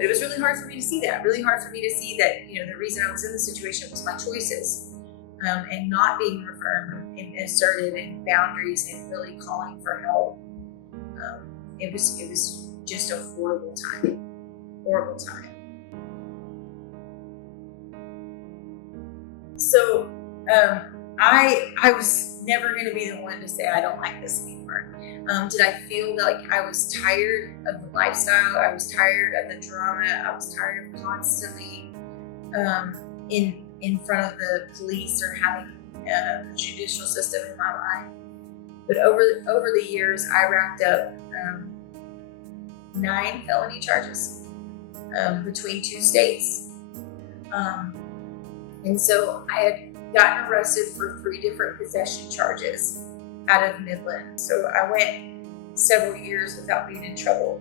But it was really hard for me to see that, really hard for me to see that, the reason I was in the situation was my choices, and not being firm and assertive and boundaries and really calling for help. It was just a horrible time. So I was never going to be the one to say I don't like this anymore. Did I feel like I was tired of the lifestyle? I was tired of the drama. I was tired of constantly in front of the police or having the judicial system in my life. But over the years, I racked up 9 felony charges between 2 states. And so I had gotten arrested for 3 different possession charges out of Midland. So I went several years without being in trouble.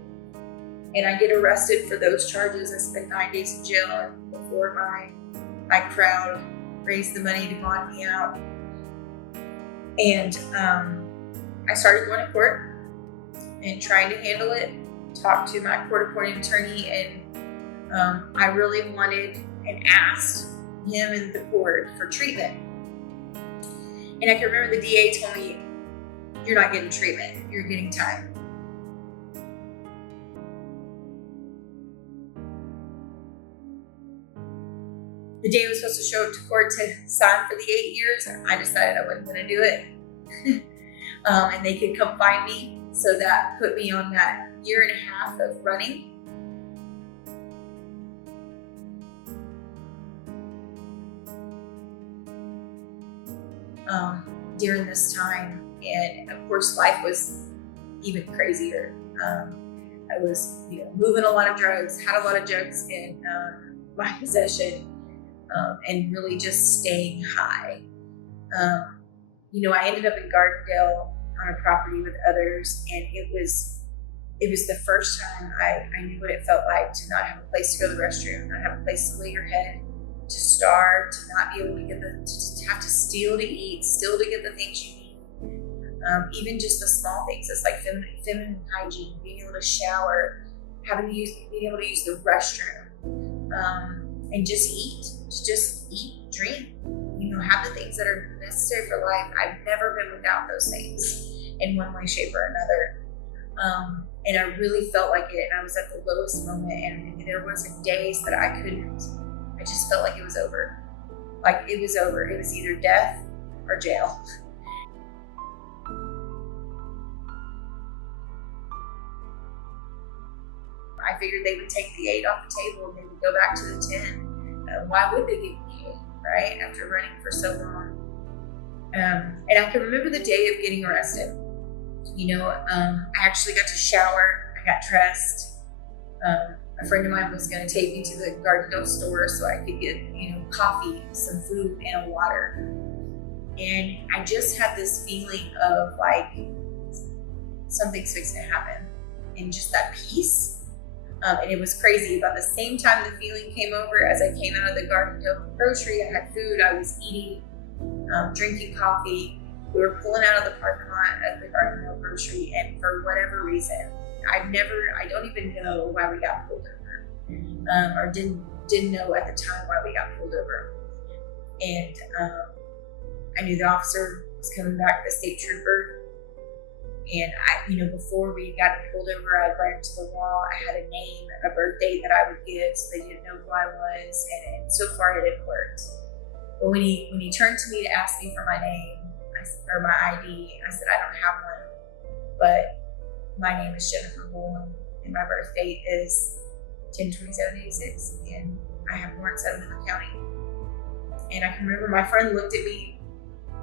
And I get arrested for those charges. I spent 9 days in jail before my crowd raised the money to bond me out. And I started going to court and trying to handle it, talked to my court-appointed attorney, and I really wanted and asked him in the court for treatment. And I can remember the DA told me, "You're not getting treatment, you're getting time." The day I was supposed to show up to court to sign for the 8 years, I decided I wasn't going to do it. And they could come find me. So that put me on that 1.5 years of running. During this time, and of course life was even crazier. I was moving a lot of drugs, had a lot of drugs in my possession, and really just staying high. I ended up in Gardendale on a property with others, and it was the first time I knew what it felt like to not have a place to go to the restroom, not have a place to lay your head, to starve, to not be able to get to have to steal to eat, still to get the things you need. Even just the small things, it's like feminine hygiene, being able to shower, being able to use the restroom, and just eat, drink, have the things that are necessary for life. I've never been without those things in one way, shape, or another. And I really felt like it, and I was at the lowest moment, and there wasn't days that I couldn't. I just felt like it was over. Like it was over. It was either death or jail. I figured they would take the 8 off the table and they would go back to the 10. Why would they give me 8, right? After running for so long. And I can remember the day of getting arrested. I actually got to shower. I got dressed. A friend of mine was going to take me to the Gardendale store so I could get, coffee, some food, and a water. And I just had this feeling of like something's fixing to happen, and just that peace. And it was crazy. About the same time the feeling came over, as I came out of the Gardendale grocery, I had food, I was eating, drinking coffee. We were pulling out of the parking lot at the Gardendale grocery, and for whatever reason, I don't even know why we got pulled over, or didn't know at the time why we got pulled over. And I knew the officer was coming back, the state trooper. And before we got pulled over, I'd write into the wall. I had a name, a birth date that I would give, so they didn't know who I was. And so far, it had worked. But when he turned to me to ask me for my name or my ID, I said, "I don't have one, but my name is Jennifer Boland, and my birth date is 10/27/86, and I have warrants out of Midland County." And I can remember my friend looked at me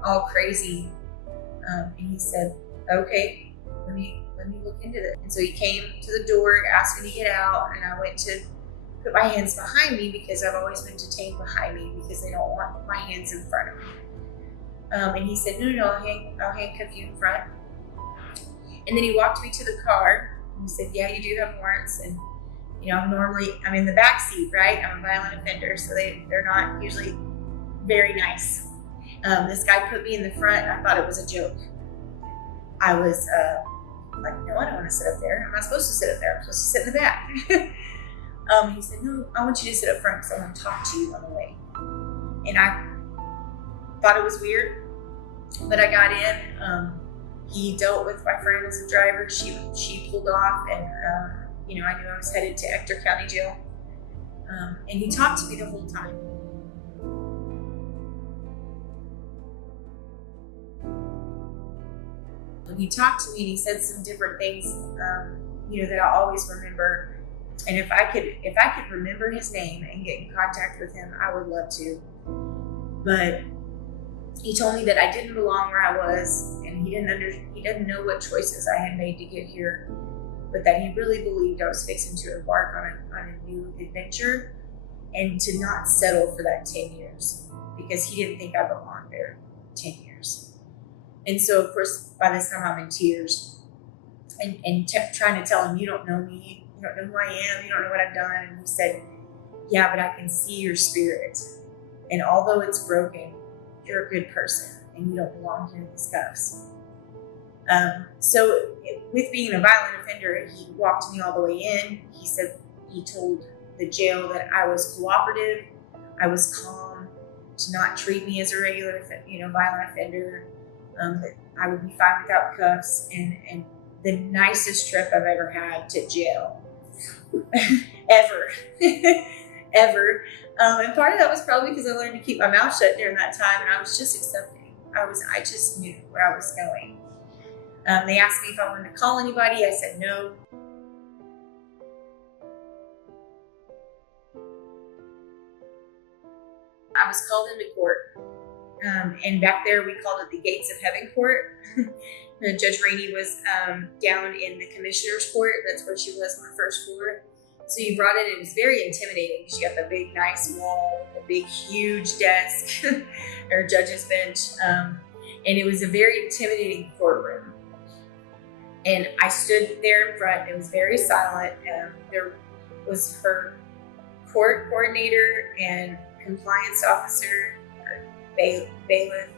all crazy, and he said, "Okay, let me look into this." And so he came to the door, asked me to get out, and I went to put my hands behind me because I've always been detained behind me because they don't want my hands in front of me. And he said, "No, I'll handcuff you in front." And then he walked me to the car and he said, "Yeah, you do have warrants." And I'm in the back seat, right? I'm a violent offender, so they're not usually very nice. This guy put me in the front. I thought it was a joke. I was like, "No, I don't want to sit up there. I'm not supposed to sit up there. I'm supposed to sit in the back." He said, no, I want you to sit up front because I want to talk to you on the way. And I thought it was weird, but I got in. He dealt with my friend as a driver. She pulled off, and I knew I was headed to Ector County Jail. And he talked to me the whole time. When he talked to me, and he said some different things, that I always remember. And if I could remember his name and get in contact with him, I would love to. But he told me that I didn't belong where I was, and he didn't know what choices I had made to get here, but that he really believed I was fixing to embark on a new adventure and to not settle for that 10 years because he didn't think I belonged there 10 years. And so, of course, by this time I'm in tears and trying to tell him, you don't know me, you don't know who I am, you don't know what I've done. And he said, yeah, but I can see your spirit. And although it's broken, you're a good person and you don't belong here in these cuffs. So with being a violent offender, he walked me all the way in. He said, he told the jail that I was cooperative, I was calm, to not treat me as a regular, violent offender, that I would be fine without cuffs, and the nicest trip I've ever had to jail, ever. And part of that was probably because I learned to keep my mouth shut during that time, and I was just accepting. I just knew where I was going. They asked me if I wanted to call anybody. I said no. I was called into court, and back there we called it the Gates of Heaven Court. Judge Rainey was down in the commissioner's court. That's where she was on the first floor. So you brought it. It was very intimidating because you got the big, nice wall, a big, huge desk, or judge's bench, and it was a very intimidating courtroom. And I stood there in front. It was very silent. There was her court coordinator and compliance officer, or bailiff,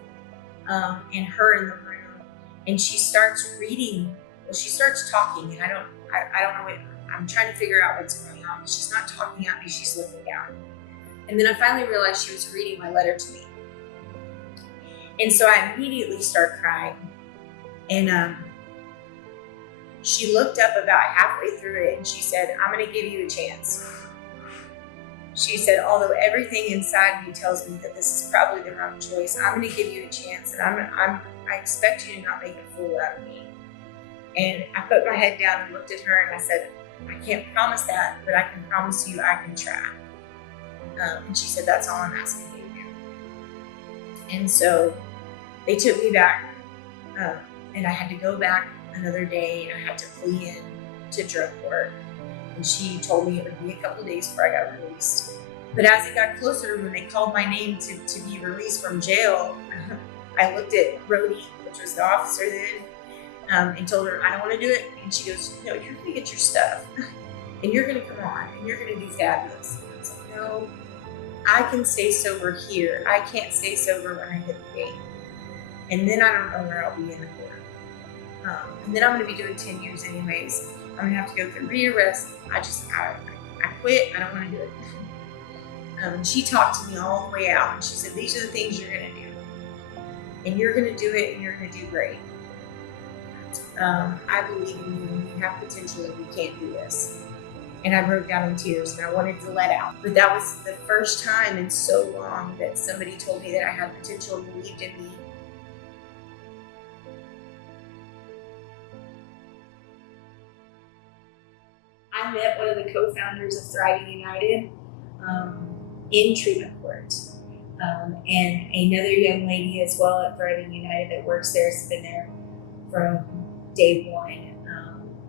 and her in the room. And she starts reading. Well, she starts talking, and I don't know what. I'm trying to figure out what's going on. She's not talking at me, she's looking down. And then I finally realized she was reading my letter to me. And so I immediately start crying. And she looked up about halfway through it and she said, I'm gonna give you a chance. She said, although everything inside me tells me that this is probably the wrong choice, I'm gonna give you a chance, and I expect you to not make a fool out of me. And I put my head down and looked at her and I said, I can't promise that, but I can promise you I can try. And she said, that's all I'm asking you to do. And so they took me back, and I had to go back another day, and I had to flee in to drug court. And she told me it would be a couple of days before I got released. But as it got closer, when they called my name to be released from jail, I looked at Rhodey, which was the officer then, and told her, I don't want to do it. And she goes, no, you're going to get your stuff and you're going to come on and you're going to do fabulous. And I was like, no, I can stay sober here. I can't stay sober when I hit the gate. And then I don't know where I'll be in the court. And then I'm going to be doing 10 years anyways. I'm going to have to go through rearrest. I quit. I don't want to do it. And she talked to me all the way out, and she said, these are the things you're going to do. And you're going to do it, and you're going to do great. I believe in you, and you have potential, and you can't do this. And I broke down in tears, and I wanted to let out. But that was the first time in so long that somebody told me that I had potential and believed in me. I met one of the co-founders of Thriving United in treatment court. And another young lady as well at Thriving United that works there has been there from day one.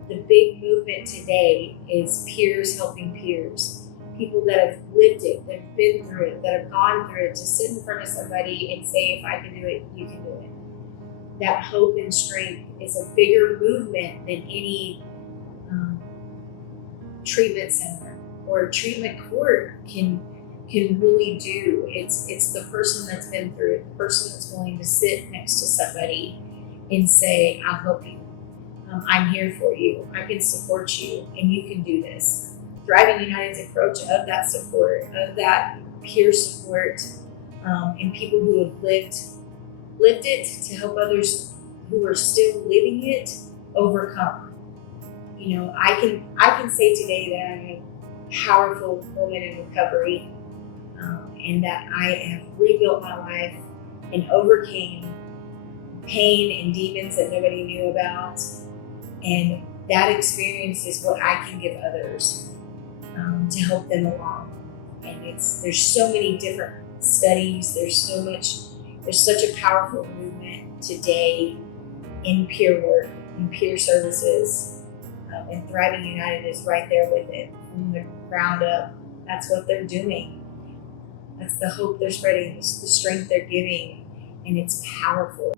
The big movement today is peers helping peers. People that have lived it, that have been through it, that have gone through it, to sit in front of somebody and say, if I can do it, you can do it. That hope and strength is a bigger movement than any treatment center or treatment court can really do. It's the person that's been through it, the person that's willing to sit next to somebody and say, I'll help you. I'm here for you. I can support you, and you can do this. Thriving United's approach of that support, of that peer support, and people who have lived it to help others who are still living it overcome. You know, I can say today that I'm a powerful woman in recovery, and that I have rebuilt my life and overcame pain and demons that nobody knew about. And that experience is what I can give others to help them along. And there's so many different studies. There's such a powerful movement today in peer work, in peer services, and Thriving United is right there with it from the ground up. That's what they're doing. That's the hope they're spreading, the strength they're giving, and it's powerful.